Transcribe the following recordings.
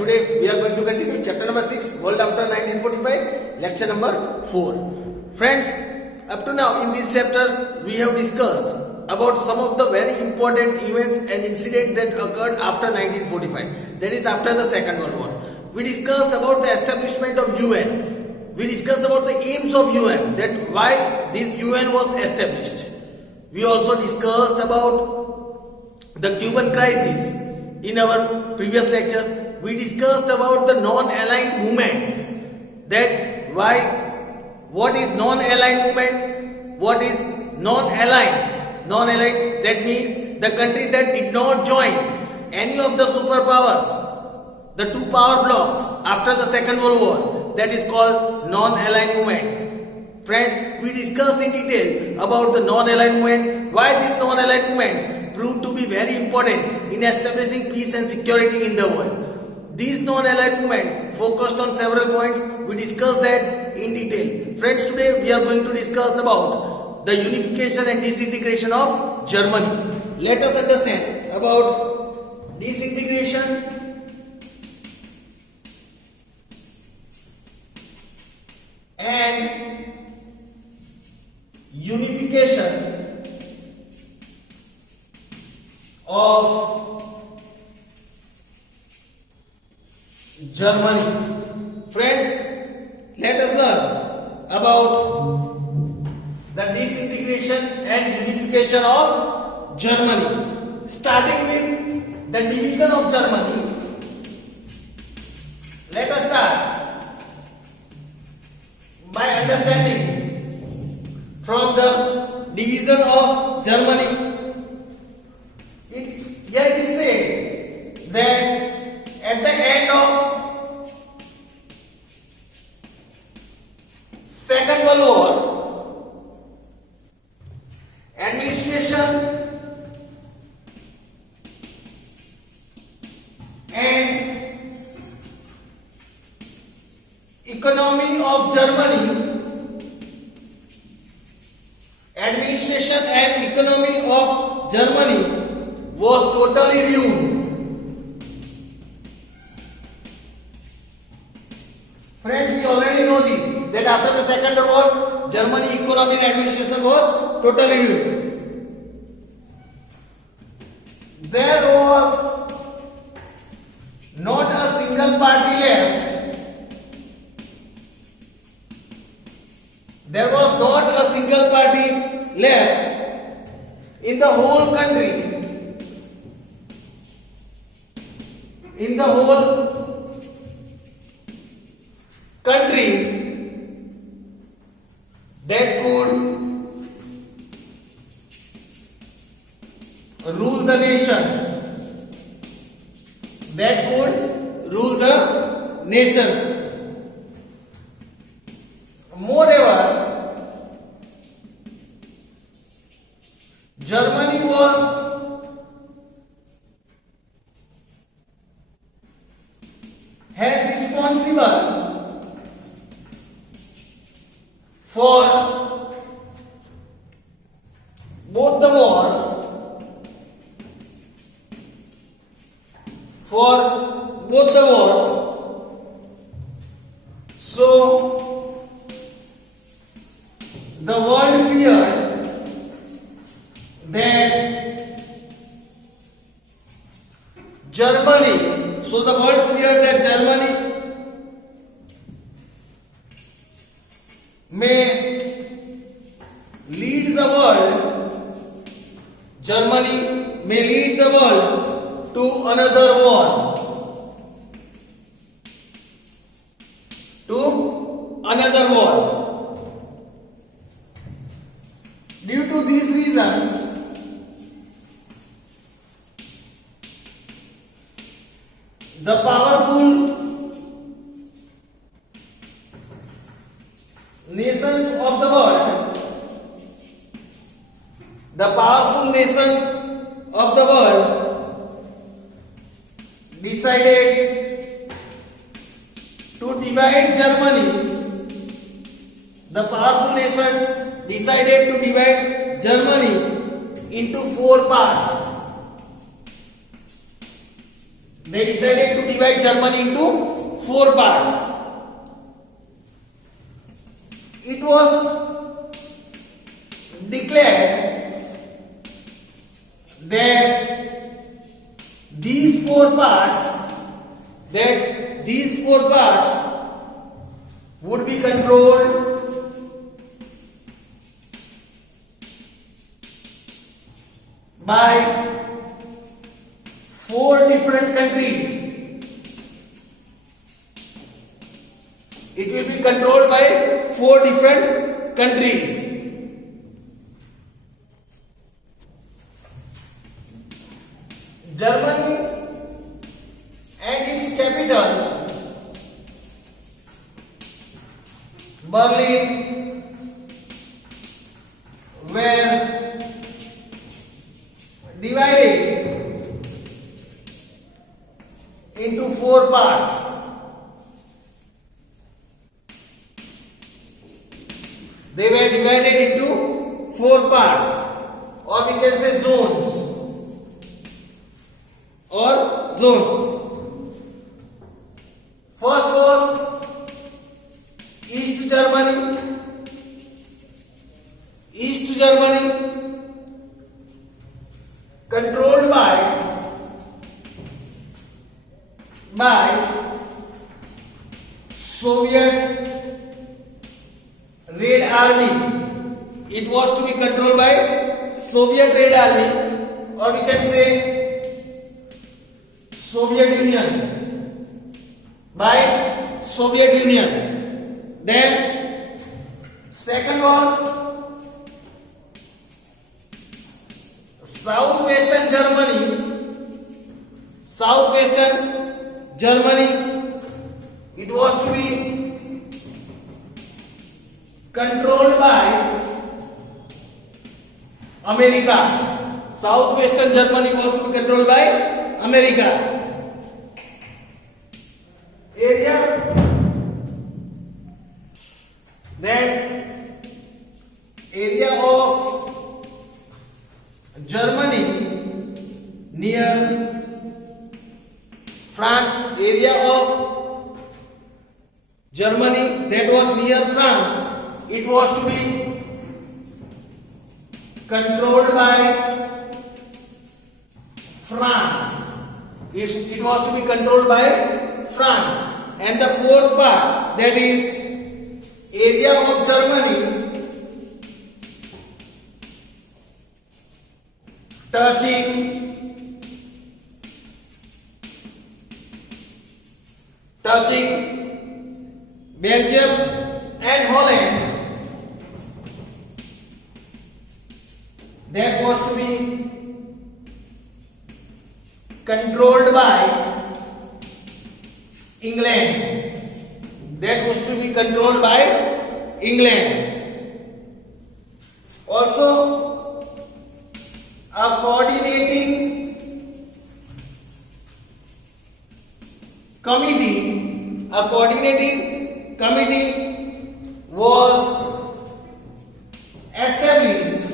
today we are going to continue chapter number 6, World After 1945, lecture number 4. Friends, up to now in this chapter we have discussed about some of the very important events and incidents that occurred after 1945, that is after the Second World War. We discussed about the establishment of UN. We discussed about the aims of UN, that why this UN was established. We also discussed about the Cuban crisis. In our previous lecture, we discussed about the non-aligned movements, that what is non-aligned movement, what is non-aligned. Non-aligned, that means the country that did not join any of the superpowers, the two power blocks after the Second World War, that is called non-aligned movement. Friends, we discussed in detail about the non-aligned movement, why this non-aligned movement proved to be very important in establishing peace and security in the world. This non-aligned movement focused on several points. We discussed that in detail. Friends, today we are going to discuss about the unification and disintegration of Germany. Let us understand about disintegration and unification of Germany. Friends, let us learn about the disintegration and unification of Germany. Starting with the division of Germany, let us start by understanding from the division of Germany. Here it is said that at the end of Second World War, administration and economy of Germany, administration and economy of Germany was totally ruined. Friends, we already know this, that after the Second World War, Germany economy and administration was totally ruined. There was not a single party left. There was not a single party left in the whole country. In the whole country that could rule the nation, that could rule the nation. Moreover, Germany was responsible for both the wars, so the world feared that Germany may lead the world. Germany may lead the world to another war. Due to these reasons, the powerful nations of the world, decided to divide Germany. The powerful nations decided to divide Germany into 4 parts. they decided to divide Germany into 4 parts. It was declared that these four parts would be controlled by 4 different countries. It will be controlled by 4 different countries. Germany and its capital Berlin were divided into 4 parts. They were divided into 4 parts, or we can say zones. First was East Germany. East Germany controlled by Soviet Red Army. It was to be controlled by Soviet Red Army, or we can say Soviet Union, by Soviet Union. Then second was Southwestern Germany. It was to be controlled by America. Southwestern Germany was to be controlled by America. Area of Germany near France. Area of Germany that was near France, it was to be controlled by France. It was to be controlled by France. And the fourth part, that is area of Germany touching Belgium and Holland, that was to be controlled by England. That was to be controlled by England. Also, a coordinating committee was established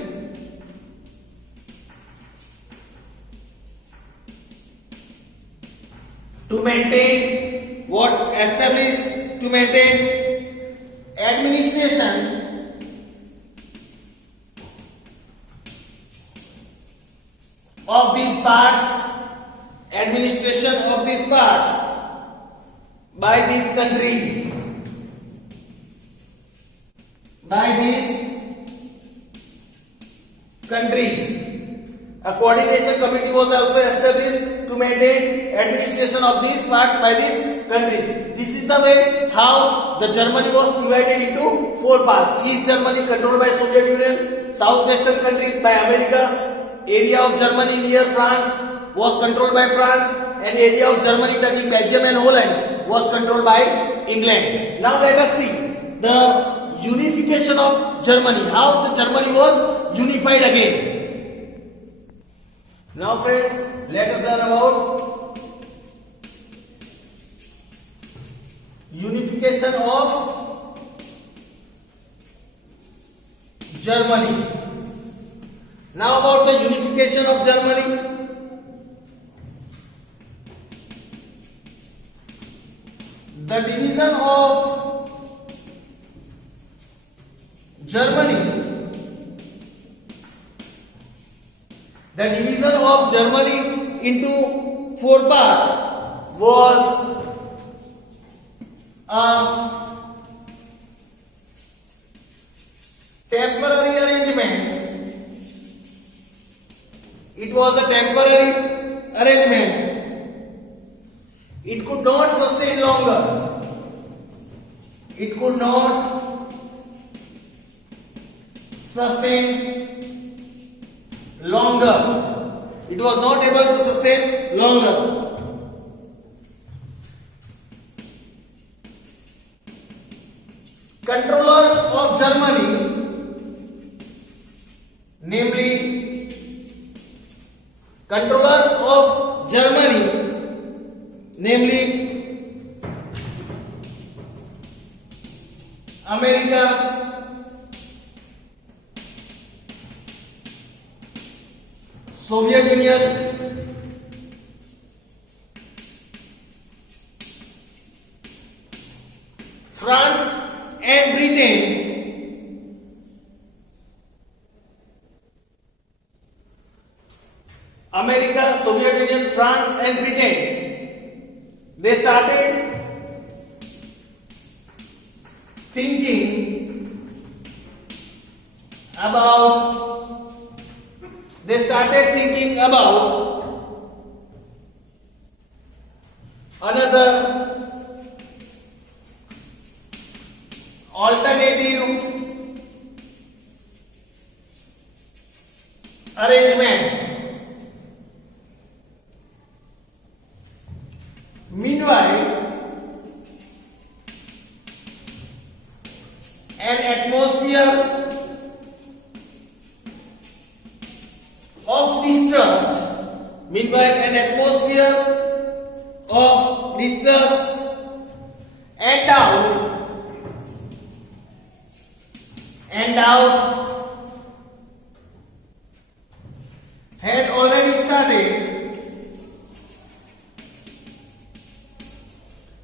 to maintain administration of these parts by these countries. A coordination committee was also established to maintain administration of these parts by these countries. This is the way how the Germany was divided into 4 parts. East Germany controlled by Soviet Union, southwestern countries by America, area of Germany near France was controlled by France, and area of Germany touching Belgium and Holland was controlled by England. Now let us see the unification of Germany, how the Germany was unified again. Now friends, let us learn about unification of Germany. Now about the unification of Germany. the division of Germany, into four parts was a temporary arrangement. It was a temporary arrangement. It could not sustain longer. It could not sustain longer. It was not able to sustain longer. Controllers of Germany, namely America, Soviet Union, France and Britain, America, Soviet Union, France and Britain, they started thinking about another alternative arrangement. Meanwhile, an atmosphere of distrust and doubt had already started.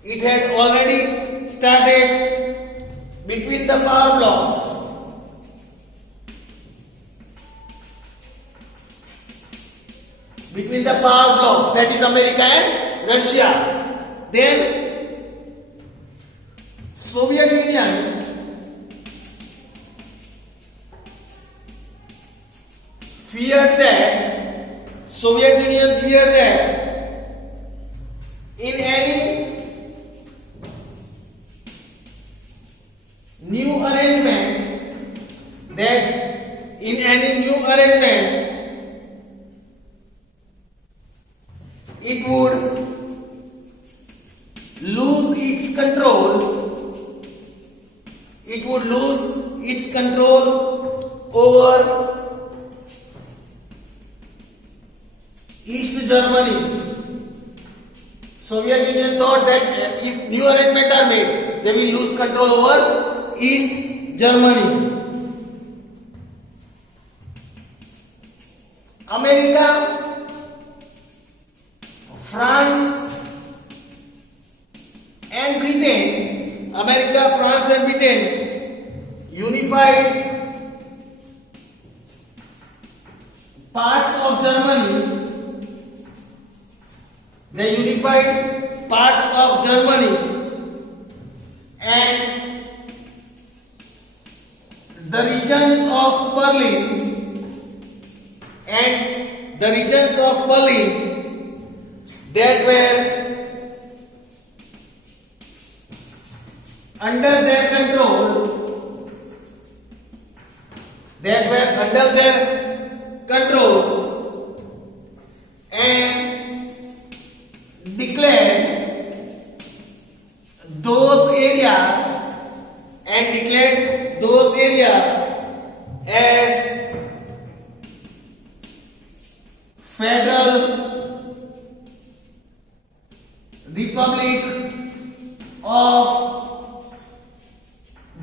It had already started between the power blocks. That is America and Russia. Then Soviet Union feared that in any new arrangement it would lose its control over East Germany. Soviet Union thought that if new arrangements are made, they will lose control over East Germany. America, France and Britain unified parts of Germany. They unified parts of Germany and the regions of Berlin that were under their control and declared those areas as Federal Republic of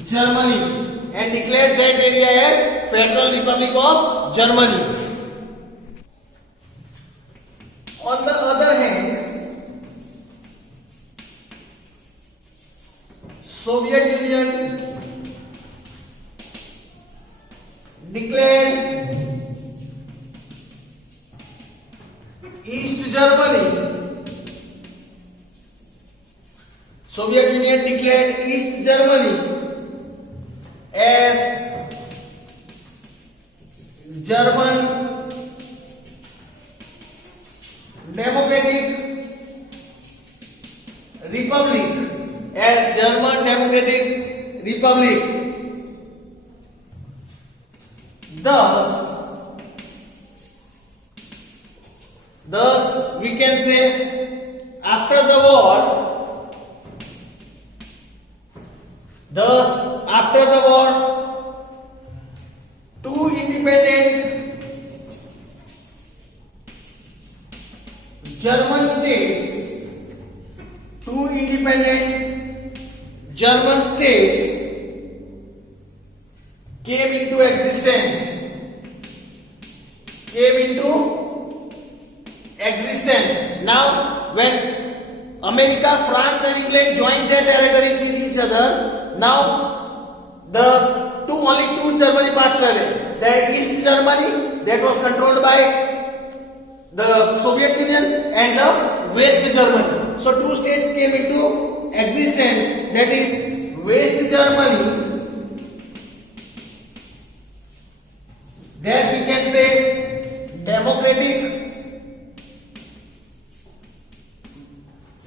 Germany and declared that area as Federal Republic of Germany. On the other hand, Soviet Union declared East Germany. Soviet Union declared East Germany as German Democratic Republic. As German Democratic Republic. Thus we can say after the war, two independent German states came into existence. Now, when America, France, and England joined their territories with each other, now the only two Germany parts were there. The East Germany that was controlled by the Soviet Union and the West Germany. So two states came into existence, that is West Germany, that we can say democratic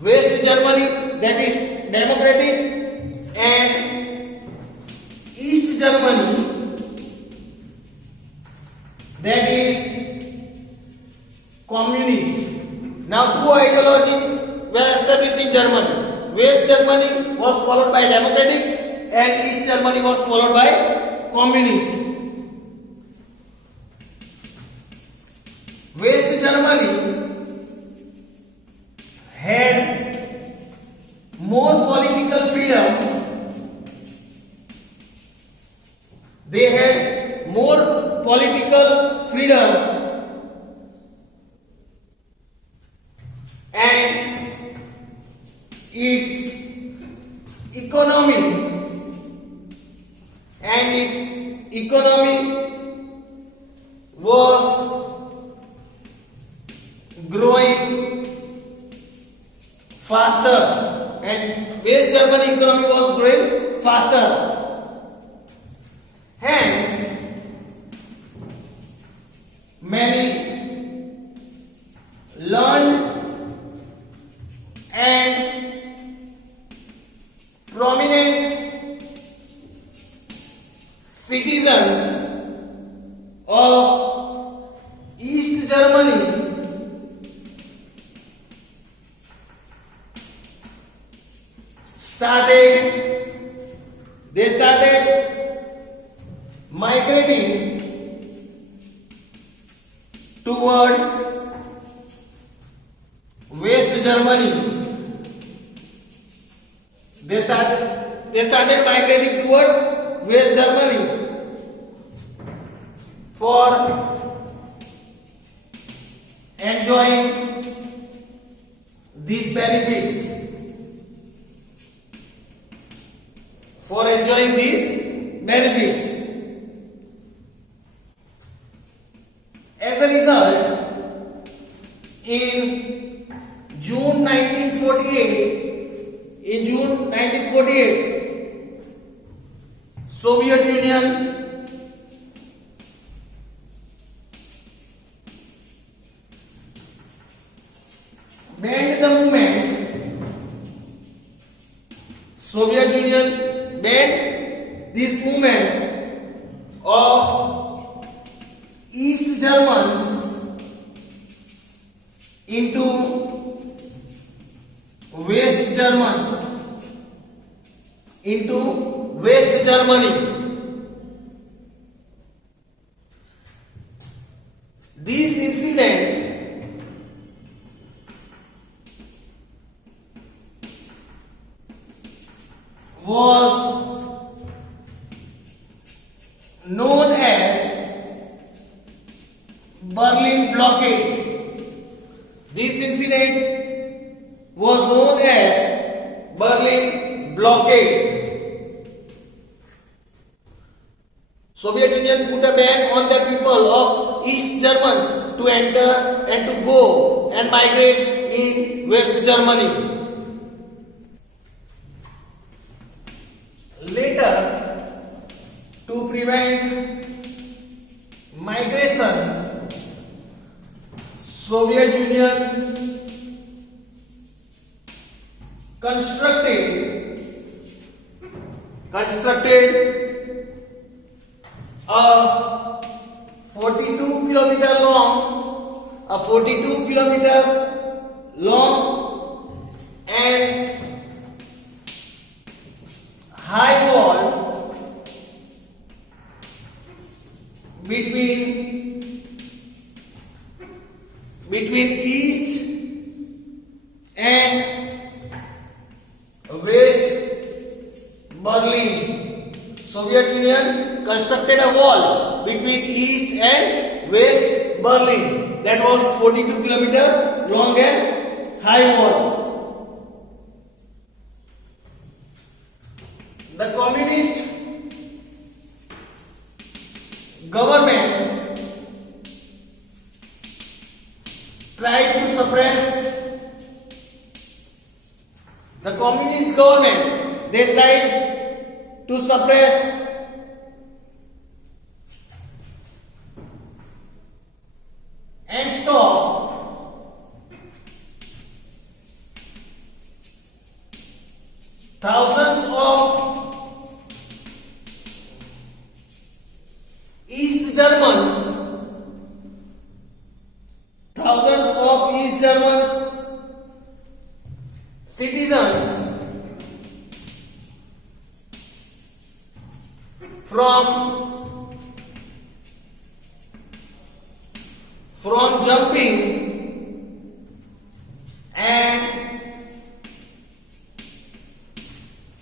West Germany, that is democratic, and East Germany, that is communist. Now two ideologies were established in Germany. West Germany was followed by democratic and East Germany was followed by communist. West Germany had more political freedom. They had more political freedom and its economy was growing faster, and West Germany economy was growing faster. Hence, many learned and prominent citizens of East Germany started migrating towards West Germany. They started migrating towards West Germany for enjoying these benefits. As a result, in June 1948, Soviet Union banned the movement. Soviet Union banned this movement of East Germans into West Germany. This incident was known as Berlin Blockade. This incident was known as Berlin Blockade. Soviet Union put a ban on the people of East Germans to enter and to go and migrate in West Germany. Later, to prevent migration, Soviet Union constructed a 42-kilometer long and high wall between East and West Berlin. Soviet Union constructed a wall between East and West Berlin that was 42-kilometer long and high wall. The communist government tried to suppress and stop thousands of East Germans citizens from jumping and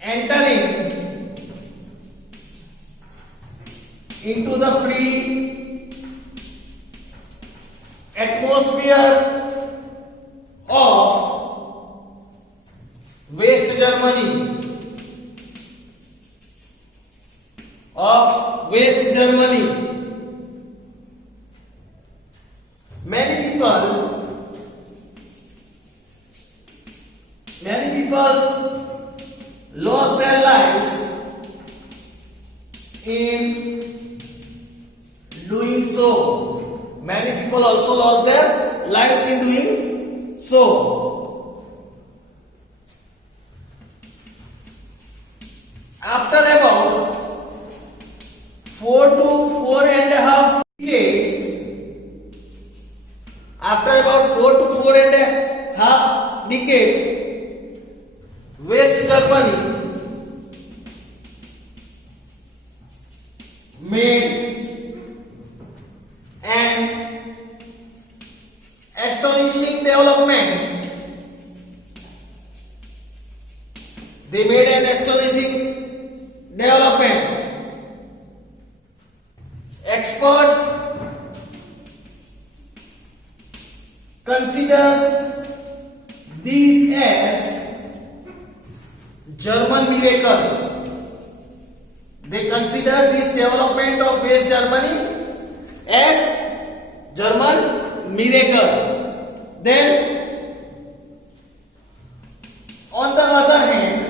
entering into the free atmosphere of West Germany. Many people lost their lives in doing so. Many people also lost their lives in doing so. After about 4 to 4.5 decades, West Germany made an astonishing development. Experts considers these as German miracle. They consider this development of West Germany as German miracle. Then, on the other hand,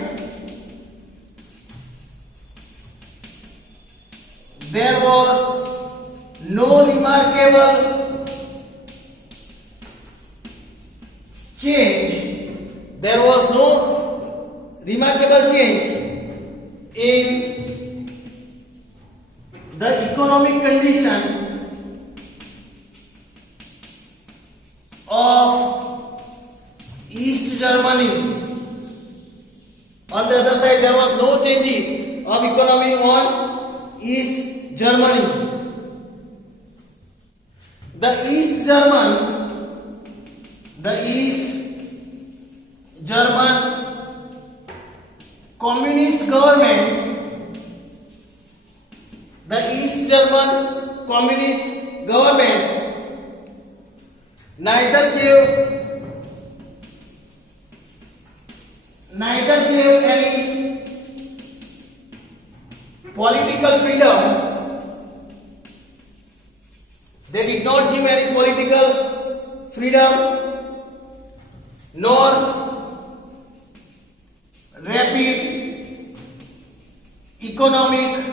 there was no remarkable change. There was no remarkable change in the economic condition of East Germany. On the other side, there was no changes of economy on East Germany. The East German communist government, neither gave any political freedom They did not give any political freedom nor rapid economic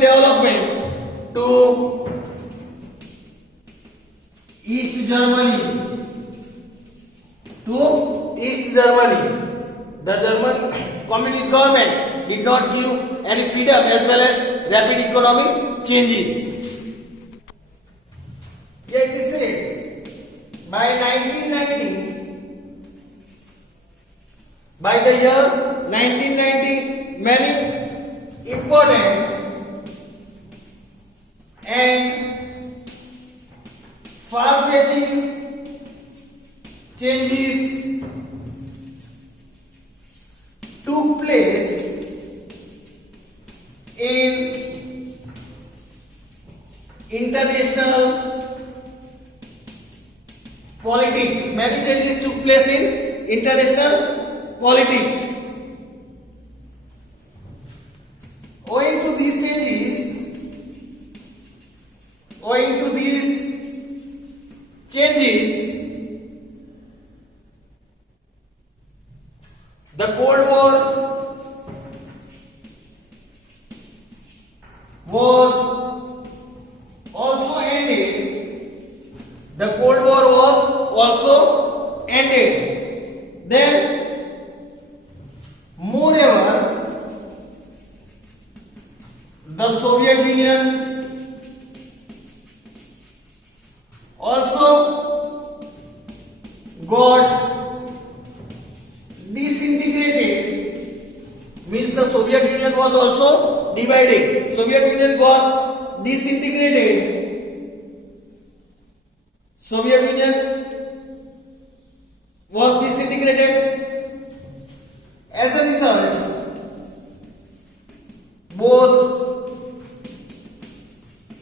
development to East Germany. The German communist government did not give any freedom as well as rapid economic changes. Yet it is said by 1990, by the year 1990, many important and far-fetching changes took place in international politics. Many changes took place in international politics. Owing to these changes, the Cold War was also ended. Then, moreover, the Soviet Union also got disintegrated, means the Soviet Union was also divided. Soviet Union got disintegrated. As a result, both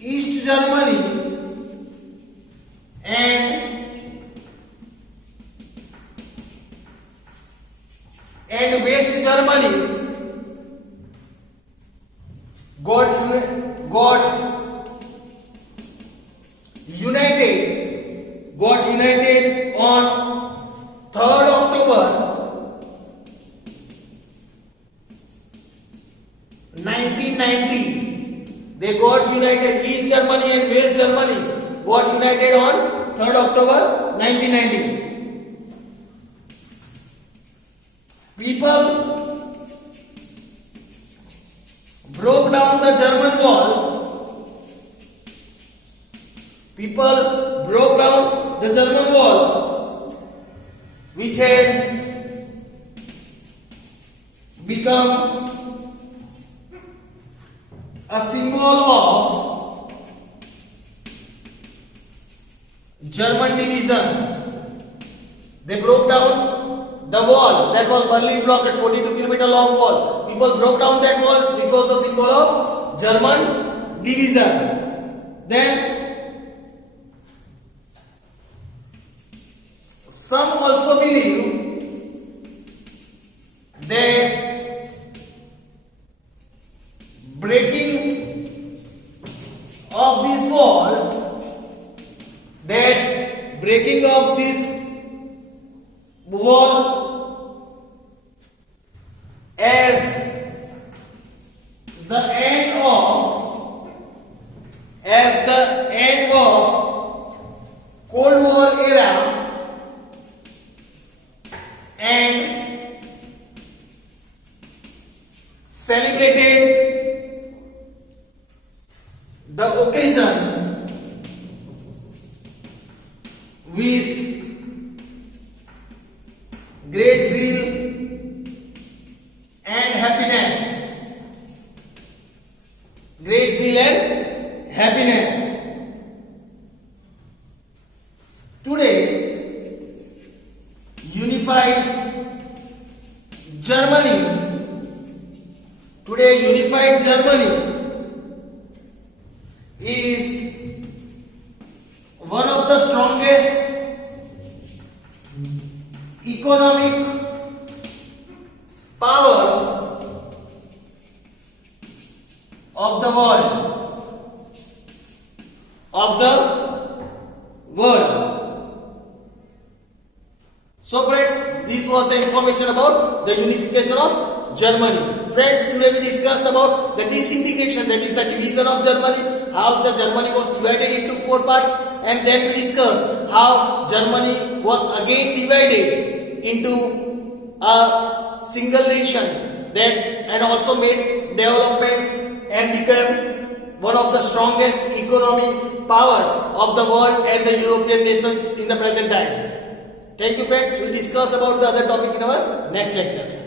East Germany and West Germany got united on 3rd October 1990. They got united. East Germany and West Germany got united on 3rd October 1990. People broke down the German wall. Which had become a symbol of German division. They broke down the wall that was Berlin blockade, 42-kilometer long wall. People broke down that wall, which was the symbol of German division. Then some also believe that breaking of this wall, as the end of Cold War era and celebrated the occasion with great zeal and happiness. Today, unified Germany is one of the strongest economic powers of the world. Of the world. So friends, this was the information about the unification of Germany. Friends, today we discussed about the disintegration, that is the division of Germany, how the Germany was divided into 4 parts, and then we discussed how Germany was again divided into a single nation that and also made development and became one of the strongest economic powers of the world and the European nations in the present time. Thank you friends. We will discuss about the other topic in our next lecture.